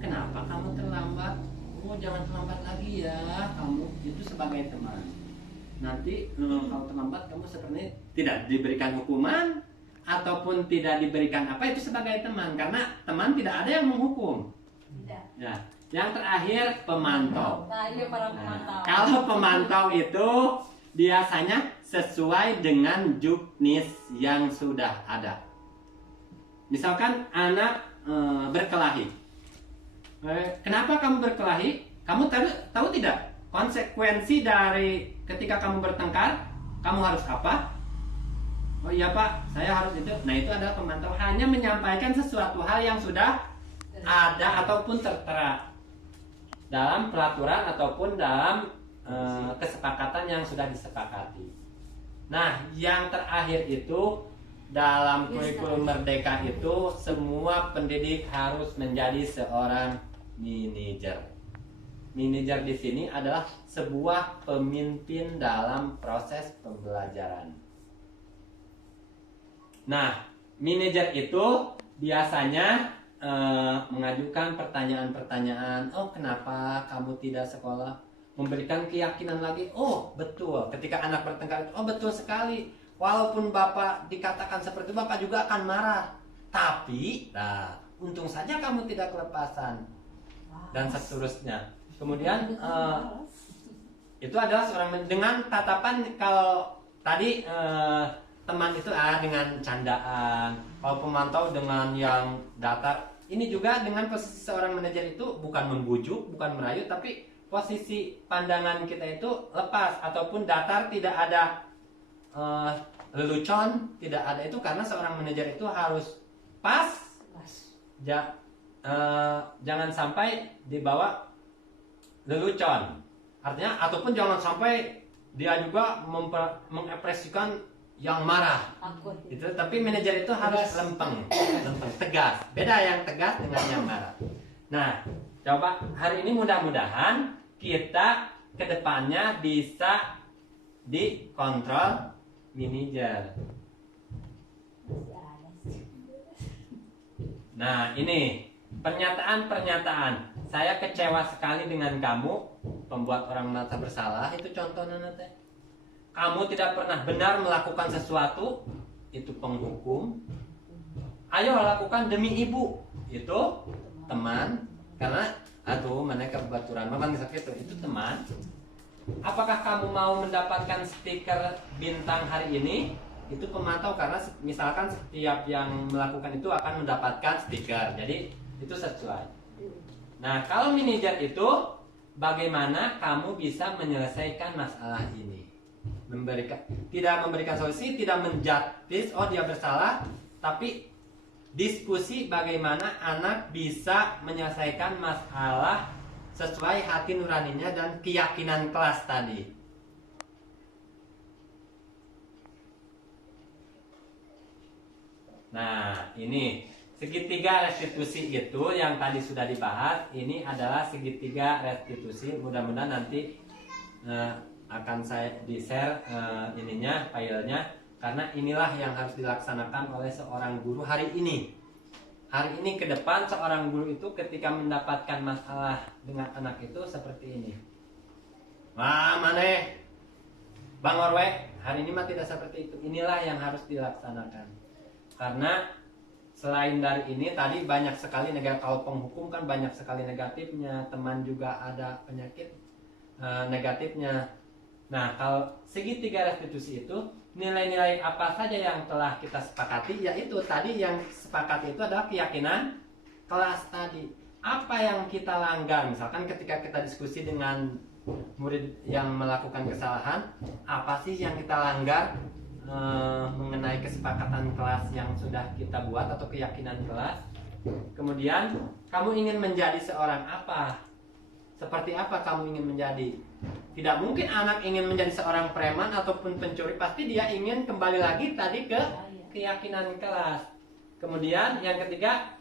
kenapa kamu terlambat? Oh, jangan terlambat lagi ya. Kamu itu sebagai teman. Nanti kalau terlambat kamu sepertinya tidak diberikan hukuman ataupun tidak diberikan apa, itu sebagai teman, karena teman tidak ada yang menghukum. Tidak. Ya. Yang terakhir pemantau. Nah, iya para pemantau. Kalau pemantau itu biasanya sesuai dengan juknis yang sudah ada. Misalkan anak berkelahi. Kenapa kamu berkelahi? Kamu tahu tidak konsekuensi dari ketika kamu bertengkar? Kamu harus apa? Oh iya Pak, saya harus itu. Nah, itu adalah pemantau, hanya menyampaikan sesuatu hal yang sudah ada ataupun tertera dalam peraturan ataupun dalam kesepakatan yang sudah disepakati. Nah, yang terakhir itu dalam kurikulum Merdeka itu semua pendidik harus menjadi seorang manajer. Manajer di sini adalah sebuah pemimpin dalam proses pembelajaran. Nah, manajer itu biasanya mengajukan pertanyaan-pertanyaan. Oh, kenapa kamu tidak sekolah? Memberikan keyakinan lagi. Oh, betul. Ketika anak bertengkar, oh betul sekali. Walaupun Bapak dikatakan seperti itu, Bapak juga akan marah. Tapi, nah, untung saja kamu tidak kelepasan. Dan seterusnya. Kemudian, itu adalah seorang dengan tatapan, kalau tadi teman itu dengan candaan, kalau pemantau dengan yang datar. Ini juga dengan posisi seorang manajer itu bukan membujuk, bukan merayu, tapi posisi pandangan kita itu lepas ataupun datar, tidak ada lelucon, tidak ada itu, karena seorang manajer itu harus pas. Jangan sampai dibawa lelucon. Artinya ataupun jangan sampai dia juga mengekspresikan yang marah. Takut. Itu, tapi manajer itu harus lempeng, tegas. Beda yang tegas dengan yang marah. Nah, coba hari ini mudah-mudahan kita kedepannya bisa dikontrol manajer. Nah, ini pernyataan-pernyataan. Saya kecewa sekali dengan kamu, pembuat orang merasa bersalah. Itu contohnya nanti. Kamu tidak pernah benar melakukan sesuatu, itu penghukum. Ayo lakukan demi ibu, itu teman. Karena aduh, mana kebaturan memang sakit itu teman. Apakah kamu mau mendapatkan stiker bintang hari ini? Itu pemantau, karena misalkan setiap yang melakukan itu akan mendapatkan stiker. Jadi itu sesuai. Nah, kalau manajer itu bagaimana kamu bisa menyelesaikan masalah ini? Tidak memberikan solusi, tidak menjudge, oh dia bersalah, tapi diskusi bagaimana anak bisa menyelesaikan masalah sesuai hati nuraninya dan keyakinan kelas tadi. Nah, ini segitiga restitusi itu yang tadi sudah dibahas. Ini adalah segitiga restitusi. Mudah-mudahan nanti akan saya di-share ininya, filenya, karena inilah yang harus dilaksanakan oleh seorang guru hari ini. Hari ini ke depan seorang guru itu ketika mendapatkan masalah dengan anak itu seperti ini. Wah, mana Bang Orwe, hari ini mah tidak seperti itu. Inilah yang harus dilaksanakan. Karena selain dari ini tadi banyak sekali negatif. Kalau penghukum kan banyak sekali negatifnya, teman juga ada penyakit negatifnya. Nah, kalau segitiga restitusi itu nilai-nilai apa saja yang telah kita sepakati, yaitu tadi yang sepakati itu adalah keyakinan kelas tadi. Apa yang kita langgar, misalkan ketika kita diskusi dengan murid yang melakukan kesalahan, apa sih yang kita langgar mengenai kesepakatan kelas yang sudah kita buat atau keyakinan kelas. Kemudian kamu ingin menjadi seorang apa? Seperti apa kamu ingin menjadi? Tidak mungkin anak ingin menjadi seorang preman ataupun pencuri, pasti dia ingin kembali lagi tadi ke keyakinan kelas. Kemudian yang ketiga,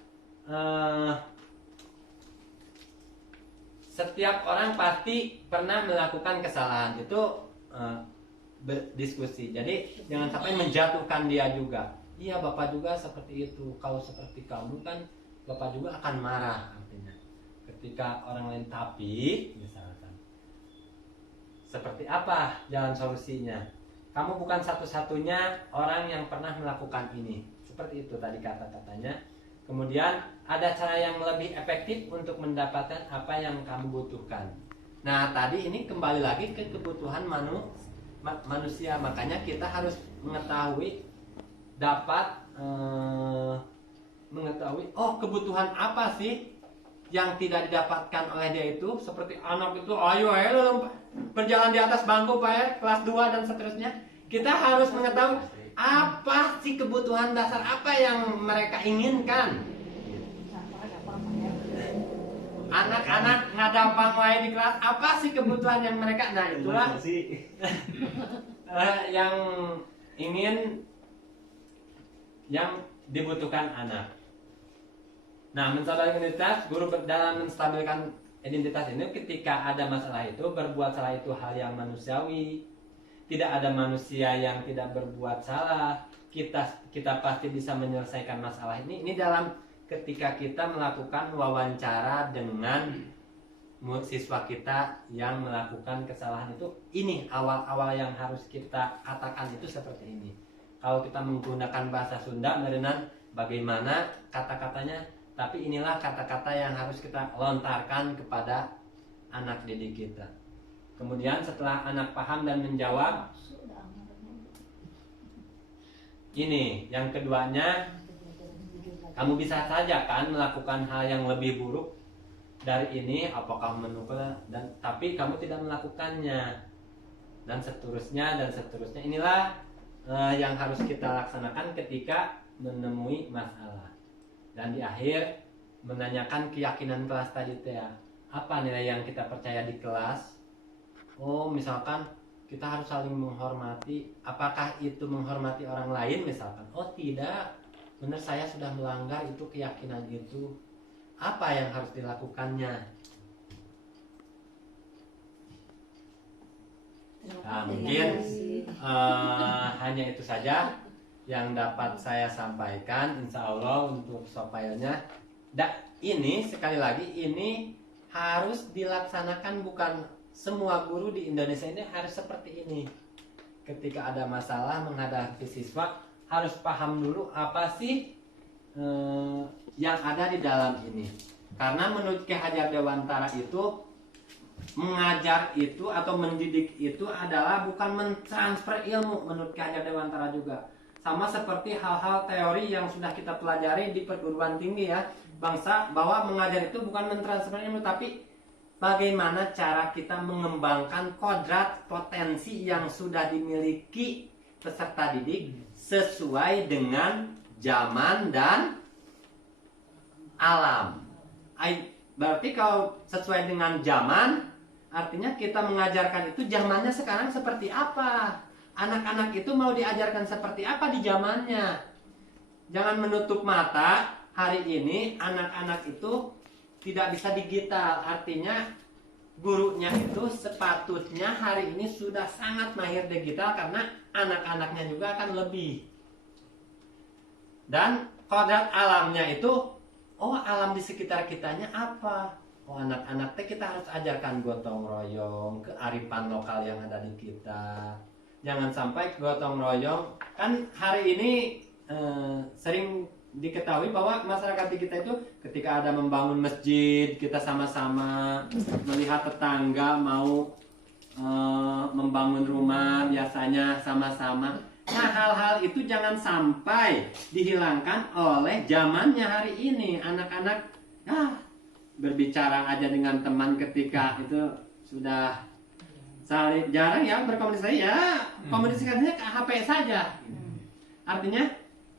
setiap orang pasti pernah melakukan kesalahan. Itu berdiskusi. Jadi jangan sampai menjatuhkan dia juga. Iya, Bapak juga seperti itu. Kalau seperti kamu kan Bapak juga akan marah, artinya. Ketika orang lain, tapi misalkan seperti apa jalan solusinya? Kamu bukan satu-satunya orang yang pernah melakukan ini. Seperti itu tadi kata-katanya. Kemudian ada cara yang lebih efektif untuk mendapatkan apa yang kamu butuhkan. Nah, tadi ini kembali lagi ke kebutuhan manusia. Makanya kita harus mengetahui, mengetahui, oh kebutuhan apa sih yang tidak didapatkan oleh dia itu. Seperti anak itu, ayo berjalan di atas bangku Pak ya, kelas 2 dan seterusnya. Kita harus mengetahui apa sih kebutuhan dasar apa yang mereka inginkan. Anak-anak ngadapang wae di kelas, apa sih kebutuhan yang mereka, nah itulah yang ingin, yang dibutuhkan anak. Nah, menstabilkan identitas, guru dalam menstabilkan identitas ini, ketika ada masalah itu, berbuat salah itu hal yang manusiawi. Tidak ada manusia yang tidak berbuat salah. Kita pasti bisa menyelesaikan masalah ini. Ini dalam ketika kita melakukan wawancara dengan siswa kita yang melakukan kesalahan itu. Ini awal-awal yang harus kita katakan itu seperti ini. Kalau kita menggunakan bahasa Sunda, merenan bagaimana kata-katanya, tapi inilah kata-kata yang harus kita lontarkan kepada anak didik kita. Kemudian setelah anak paham dan menjawab, ini yang keduanya, kamu bisa saja kan melakukan hal yang lebih buruk dari ini, apakah menukul, dan tapi kamu tidak melakukannya, dan seterusnya dan seterusnya. Inilah yang harus kita laksanakan ketika menemui masalah. Dan di akhir menanyakan keyakinan kelas tadi ya. Apa nilai yang kita percaya di kelas? Oh, misalkan kita harus saling menghormati. Apakah itu menghormati orang lain misalkan? Oh, tidak. Benar, saya sudah melanggar itu keyakinan itu. Apa yang harus dilakukannya? Nah, mungkin hanya itu saja yang dapat saya sampaikan, insya Allah untuk software-nya. Ini sekali lagi, ini harus dilaksanakan, bukan semua guru di Indonesia ini harus seperti ini. Ketika ada masalah menghadapi siswa, harus paham dulu apa sih yang ada di dalam ini. Karena menurut Ki Hajar Dewantara itu, mengajar itu atau mendidik itu adalah bukan mentransfer ilmu, menurut Ki Hajar Dewantara juga. Sama seperti hal-hal teori yang sudah kita pelajari di perguruan tinggi ya, bangsa, bahwa mengajar itu bukan mentransfer ilmu, tapi bagaimana cara kita mengembangkan kodrat potensi yang sudah dimiliki peserta didik sesuai dengan zaman dan alam. Berarti kalau sesuai dengan zaman, artinya kita mengajarkan itu zamannya sekarang seperti apa. Anak-anak itu mau diajarkan seperti apa di zamannya. Jangan menutup mata, hari ini anak-anak itu tidak bisa digital. Artinya gurunya itu sepatutnya hari ini sudah sangat mahir digital, karena anak-anaknya juga akan lebih. Dan kodrat alamnya itu, oh alam di sekitar kitanya apa? Oh anak-anak kita harus ajarkan gotong royong, kearifan lokal yang ada di kita. Jangan sampai gotong royong. Kan hari ini sering diketahui bahwa masyarakat kita itu ketika ada membangun masjid, kita sama-sama melihat tetangga mau membangun rumah, biasanya sama-sama. Nah, hal-hal itu jangan sampai dihilangkan oleh zamannya hari ini. Anak-anak berbicara aja dengan teman ketika itu sudah jarang ya berkomunikasi, ya komunikasinya ke HP saja. Artinya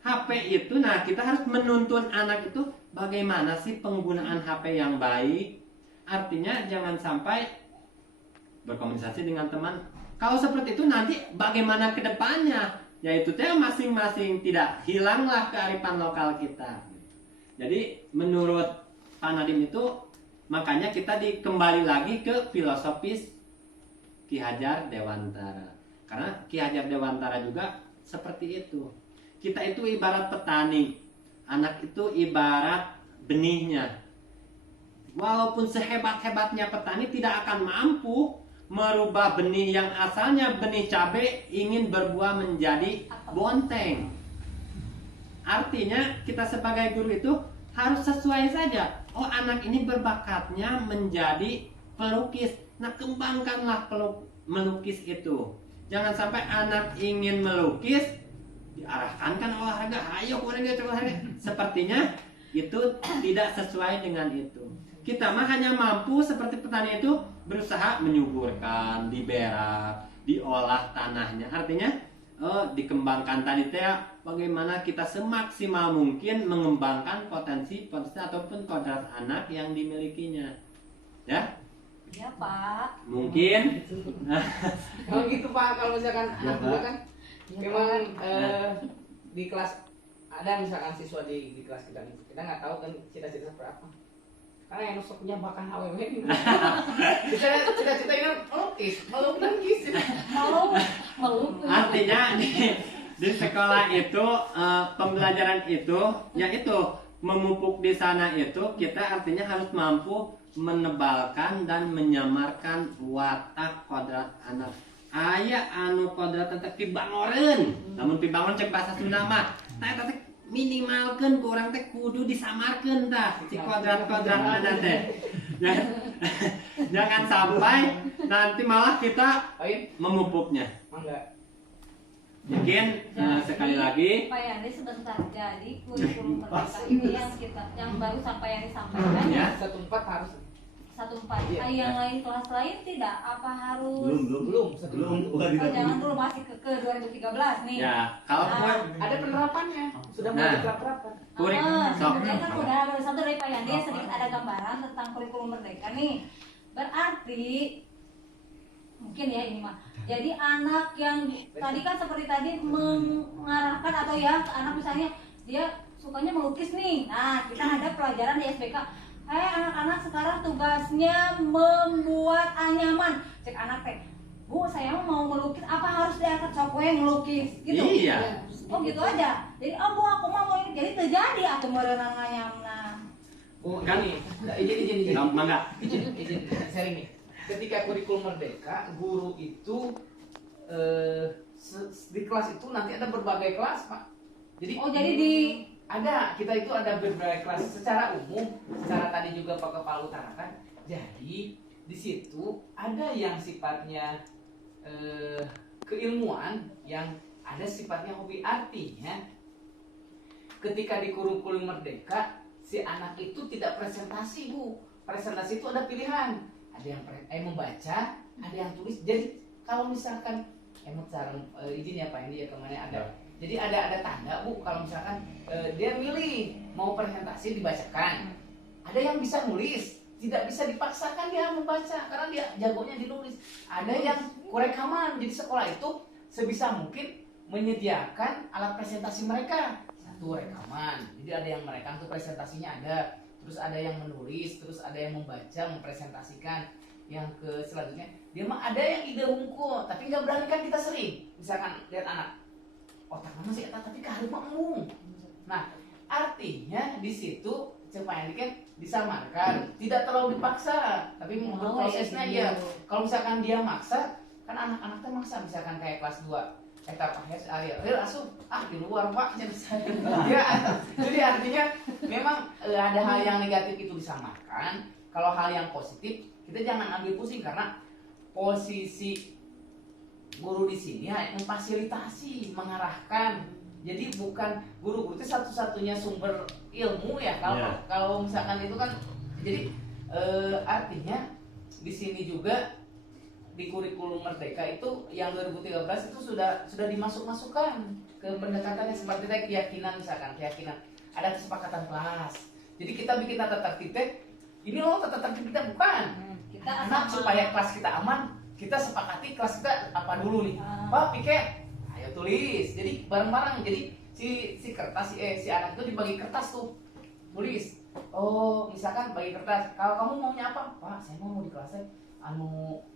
HP itu, nah kita harus menuntun anak itu bagaimana sih penggunaan HP yang baik. Artinya jangan sampai berkomunikasi dengan teman. Kalau seperti itu nanti bagaimana ke depannya? Yaitu masing-masing tidak hilanglah kearifan lokal kita. Jadi menurut Pak Nadiem itu, makanya kita kembali lagi ke filosofis Ki Hajar Dewantara. Karena Ki Hajar Dewantara juga seperti itu. Kita itu ibarat petani, anak itu ibarat benihnya. Walaupun sehebat-hebatnya petani tidak akan mampu merubah benih yang asalnya benih cabai ingin berbuah menjadi bonteng. Artinya kita sebagai guru itu harus sesuai saja. Oh, anak ini berbakatnya menjadi pelukis. Nah, kembangkanlah melukis itu. Jangan sampai anak ingin melukis diarahkan kan olahraga, ayo olahraga. Sepertinya itu tidak sesuai dengan itu. Kita mah hanya mampu seperti petani itu berusaha menyuburkan, diberak, diolah tanahnya. Artinya dikembangkan tadi bagaimana kita semaksimal mungkin mengembangkan potensi ataupun kodrat anak yang dimilikinya. Ya? Ya Pak. Mungkin. Kalau gitu Pak, kalau misalkan anak Pak. juga kan memang di kelas ada misalkan siswa di kelas kita nih, kita nggak tahu kan cita-cita seperti apa. Karena yang nusuk punya bahkan HWW gitu. Bisa cita-cita ini melukis. Artinya di sekolah itu pembelajaran itu yaitu memupuk di sana itu kita artinya harus mampu menebalkan dan menyamarkan watak kodrat anak. Aya anu kodrat teh pibangoreun. Namun pibangoreun cek bahasa Sunda mah teh minimalkeun ku urang teh kudu disamarkeun tah si kodrat-kodrat anak teh. Jangan sampai nanti malah kita memupuknya. Mangga. Mungkin sekali lagi Pak Yandi sebentar. Jadi kurikulum merdeka ini yang baru sampai yang disampaikan ya. 1/4 harus 1/4. Iya. Yang lain kelas lain tidak apa harus? belum. Oh, jangan dulu masih ke 2013 nih. Ya, kalau Nah, Ada penerapannya. Sudah Nah. mulai diterapkan. Sebenarnya kan udah ada satu dari Pak Yandi sedikit ada gambaran tentang kurikulum merdeka nih. Berarti mungkin ya ini mah. Jadi anak yang tadi kan seperti tadi mengarahkan atau ya anak misalnya dia sukanya melukis nih. Nah, kita ada pelajaran di SBK. Anak-anak sekarang tugasnya membuat anyaman. Cek anak teh, Bu, saya mau melukis, apa harus diangkat sok we ngelukis gitu? Iya. Oh gitu aja. Jadi Bu aku mau ini. Jadi terjadi aku merenang nganyamna. Oh, Kan- ini. Izin. Mangga. Izin sharing nih. Ketika kurikulum merdeka, guru itu di kelas itu nanti ada berbagai kelas, Pak. Jadi Jadi di kita itu ada berbagai kelas secara umum, secara tadi juga Pak Kepala utarakan. Jadi di situ ada yang sifatnya keilmuan, yang ada sifatnya hobi. Artinya ketika di kurikulum merdeka si anak itu tidak presentasi, Bu. Presentasi itu ada pilihan. Ada yang membaca, ada yang tulis. Jadi kalau misalkan izin ya Pak ini ya kemana ada. Jadi ada tanda, Bu, kalau misalkan dia milih mau presentasi dibacakan. Ada yang bisa nulis, tidak bisa dipaksakan dia membaca karena dia jagonya dinulis. Ada yang rekaman. Jadi sekolah itu sebisa mungkin menyediakan alat presentasi mereka. Satu rekaman. Jadi ada yang merekam tuh presentasinya ada. Terus ada yang menulis, terus ada yang membaca, mempresentasikan. Yang ke selanjutnya, dia mah ada yang ide hungkul, tapi nggak berani kan kita sering. Misalkan lihat anak, otak mama sih tapi kahari mah embung. Nah, artinya di situ supaya kan disamarkan, tidak terlalu dipaksa, tapi untuk prosesnya ya. Kalau misalkan dia maksa, kan anak-anak tuh maksa, misalkan kayak kelas 2 etapa asup di luar Pak. Ya, jadi artinya memang ada hal yang negatif itu disamarkan. Kalau hal yang positif kita jangan ambil pusing, karena posisi guru di sini hanya memfasilitasi, mengarahkan. Jadi bukan guru itu satu-satunya sumber ilmu ya. Kalau misalkan itu kan, jadi artinya di sini juga di kurikulum Merdeka itu yang 2013 itu sudah dimasukkan ke pendekatan yang seperti tadi, keyakinan, misalkan keyakinan ada kesepakatan kelas. Jadi kita bikin tata tertib ini loh tata tertib kita bukan Kita anak sama. supaya kelas kita aman, kita sepakati kelas kita apa dulu nih. Pak piket, ayo tulis. Jadi bareng-bareng. Jadi si kertas si anak itu dibagi kertas tuh. Tulis. Oh, misalkan bagi kertas. Kalau kamu maunya apa? Pak, saya mau di kelasnya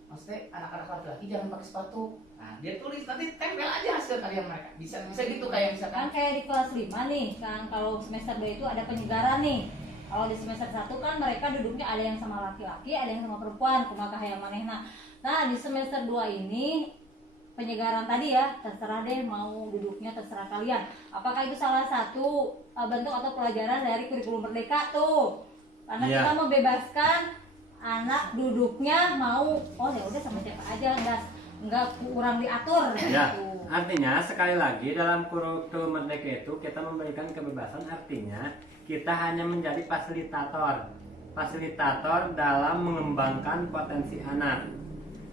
maksudnya anak-anak laki-laki jangan pakai sepatu. Nah, dia tulis nanti tempel aja hasil karya mereka. Bisa gitu kayak misalkan Kan kayak di kelas 5 nih, kan kalau semester 2 itu ada penyegaran nih. Kalau di semester 1 kan mereka duduknya ada yang sama laki-laki, ada yang sama perempuan, kumaha hayang manehna. Nah, di semester 2 ini penyegaran tadi ya, terserah deh mau duduknya terserah kalian. Apakah itu salah satu bentuk atau pelajaran dari kurikulum Merdeka tuh? Karena Iya. kita membebaskan anak duduknya mau ya udah sama siapa aja, enggak kurang diatur Ya, gitu. artinya sekali lagi dalam kurikulum Merdeka itu kita memberikan kebebasan, artinya kita hanya menjadi fasilitator dalam mengembangkan potensi anak.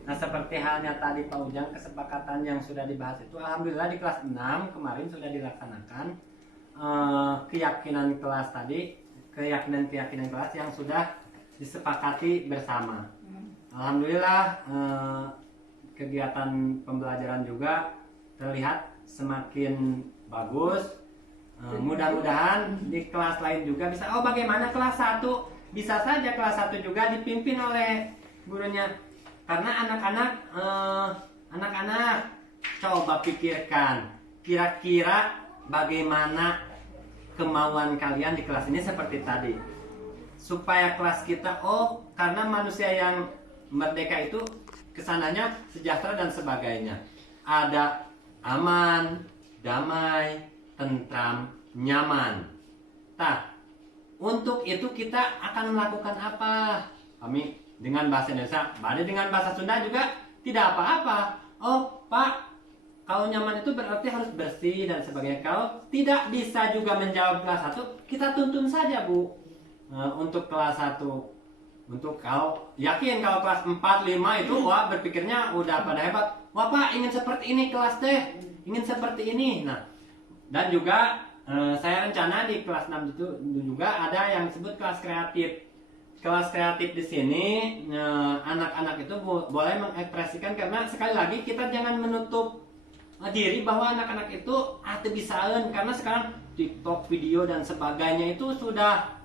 Nah, seperti halnya tadi Pak Ujang, kesepakatan yang sudah dibahas itu alhamdulillah di kelas 6 kemarin sudah dilaksanakan keyakinan kelas yang sudah disepakati bersama. Alhamdulillah kegiatan pembelajaran juga terlihat semakin bagus. Mudah-mudahan di kelas lain juga bisa. Oh, bagaimana kelas 1? Bisa saja kelas 1 juga dipimpin oleh gurunya. Karena anak-anak coba pikirkan kira-kira bagaimana kemauan kalian di kelas ini seperti tadi. Supaya kelas kita karena manusia yang merdeka itu kesananya sejahtera dan sebagainya. Ada aman, damai, tentram, nyaman. Nah, untuk itu kita akan melakukan apa? Kami dengan bahasa Indonesia, Bade dengan bahasa Sunda juga tidak apa-apa. Oh, Pak, kalau nyaman itu berarti harus bersih dan sebagainya. Kalau tidak bisa juga menjawab kelas 1, kita tuntun saja, Bu. Untuk kelas 1. Untuk kalau yakin kalau kelas 4, 5 itu wah berpikirnya udah pada hebat. Wah, Pak, ingin seperti ini kelas teh. Ingin seperti ini. Nah, dan juga saya rencana di kelas 6 itu juga ada yang disebut kelas kreatif. Kelas kreatif di sini anak-anak itu boleh mengekspresikan, karena sekali lagi kita jangan menutup diri bahwa anak-anak itu bisaan, karena sekarang TikTok, video dan sebagainya itu sudah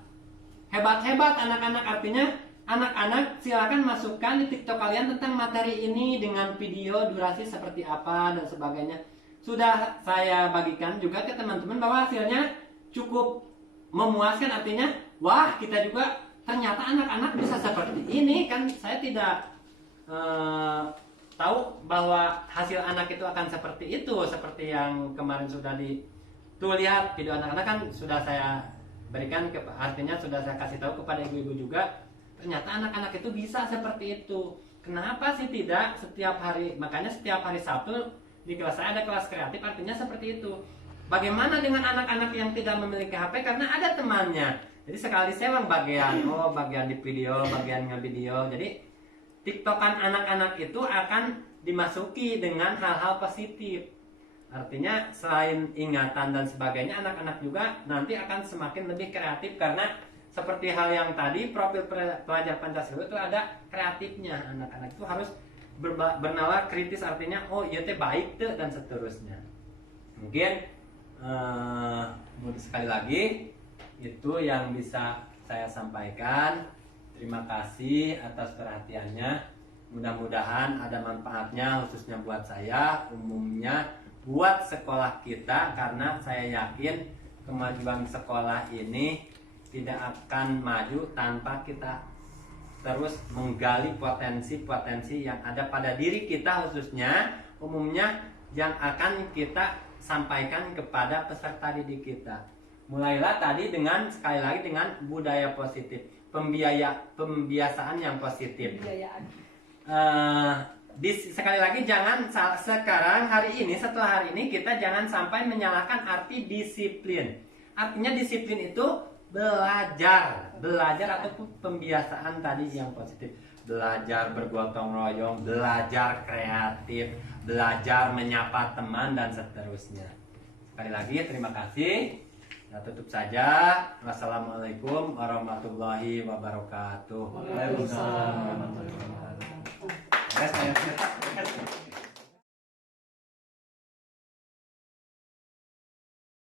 hebat-hebat anak-anak. Artinya anak-anak silakan masukkan di TikTok kalian tentang materi ini dengan video durasi seperti apa dan sebagainya. Sudah saya bagikan juga ke teman-teman bahwa hasilnya cukup memuaskan, artinya wah kita juga ternyata anak-anak bisa seperti ini. Kan saya tidak tahu bahwa hasil anak itu akan seperti itu, seperti yang kemarin sudah tuh lihat video anak-anak kan sudah saya berikan artinya sudah saya kasih tahu kepada ibu-ibu juga, ternyata anak-anak itu bisa seperti itu. Kenapa sih tidak setiap hari? Makanya setiap hari Sabtu di kelas saya ada kelas kreatif, artinya seperti itu. Bagaimana dengan anak-anak yang tidak memiliki HP karena ada temannya? Jadi sekali selang bagian di video, bagian nge-video. Jadi TikTokan anak-anak itu akan dimasuki dengan hal-hal positif. Artinya selain ingatan dan sebagainya, anak-anak juga nanti akan semakin lebih kreatif, karena seperti hal yang tadi profil pelajar Pancasila itu ada kreatifnya. Anak-anak itu harus bernalar kritis, artinya iya teh baik tuh dan seterusnya. Mungkin sekali lagi itu yang bisa saya sampaikan. Terima kasih atas perhatiannya. Mudah-mudahan ada manfaatnya, khususnya buat saya, umumnya buat sekolah kita, karena saya yakin kemajuan sekolah ini tidak akan maju tanpa kita terus menggali potensi-potensi yang ada pada diri kita, khususnya umumnya yang akan kita sampaikan kepada peserta didik kita. Mulailah tadi dengan sekali lagi dengan budaya positif, pembiasaan yang positif. Sekali lagi jangan sekarang setelah hari ini kita jangan sampai menyalahkan arti disiplin. Artinya disiplin itu belajar atau pembiasaan tadi yang positif. belajar bergotong royong, belajar kreatif, belajar menyapa teman dan seterusnya. Sekali lagi terima kasih. Kita tutup saja. Wassalamualaikum warahmatullahi wabarakatuh. Waalaikumsalam warahmatullahi wabarakatuh. Yes,